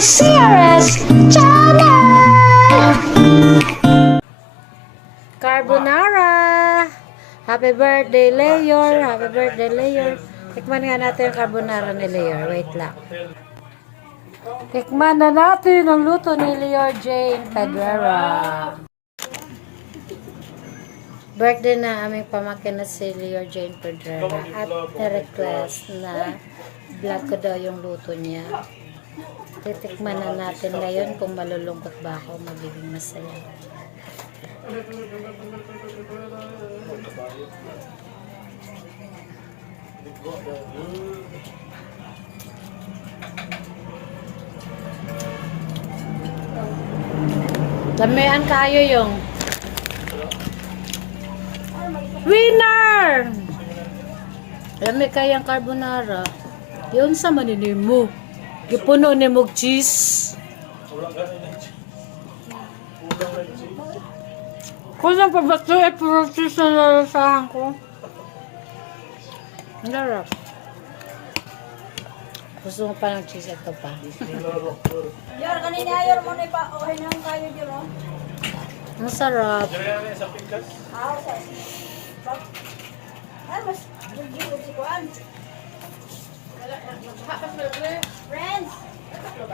CRS Channel! Carbonara! Happy birthday, Leyor! Happy birthday, Leyor! Tikman nga natin yung carbonara ni Leyor. Wait lang. Tikman na natin ang luto ni Leyor Jane Pedrera. Birthday na aming pamangkin na si Leyor Jane Pedrera at na-request na vlog ko daw yung luto niya. Titikman na natin ngayon kung malulungkot ba ako magiging masaya. Damihan kayo yung Winner! Lami kayang carbonara. Yun sa maninim mo. Gipuno ni mo cheese. Kulang pa ba ito? Eh, puro cheese na nalasahan ko. Ang larap. Gusto mo pa ng cheese ito pa. Yor, kanina ayor mo na pa. Okay na ang kayo, Yor. Ang sarap. Ah, sa. Ay, mas. Bugyo si Kuan. Friends!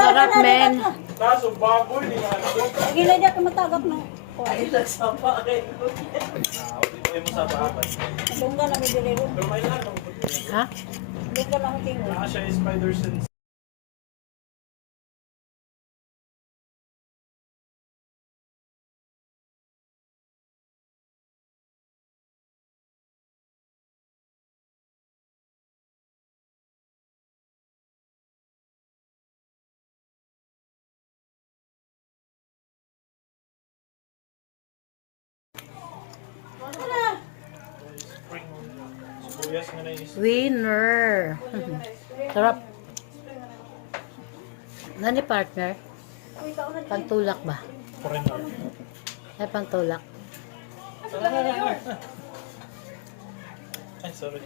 Sarap, men. Kaso baboy, di ba? Gila niya kumatagap no. Hindi mo sa bahay. Lungga na may ng Ha? Lungga na ang tingin. Is spider sense. Winner. Sarap. Nani partner? Pantulak ba? Ay, pantulak. Ay, sorry.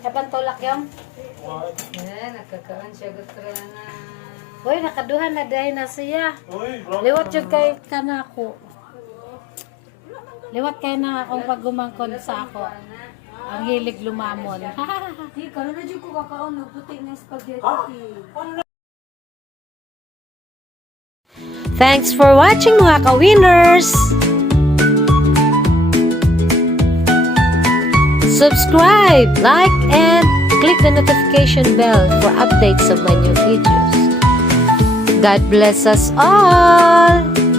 Ay, pantulak yung? What? Uy, nakaduhan na dahil na siya. Liwat yun kay kanako. Liwat kay na akong pag gumangkon sa ako. Ang hilig lumamon. Di ka na dyan ko kakaon. Puti na spaghetti. Thanks for watching mga ka-winners! Subscribe, like, and click the notification bell for updates of my new videos. God bless us all!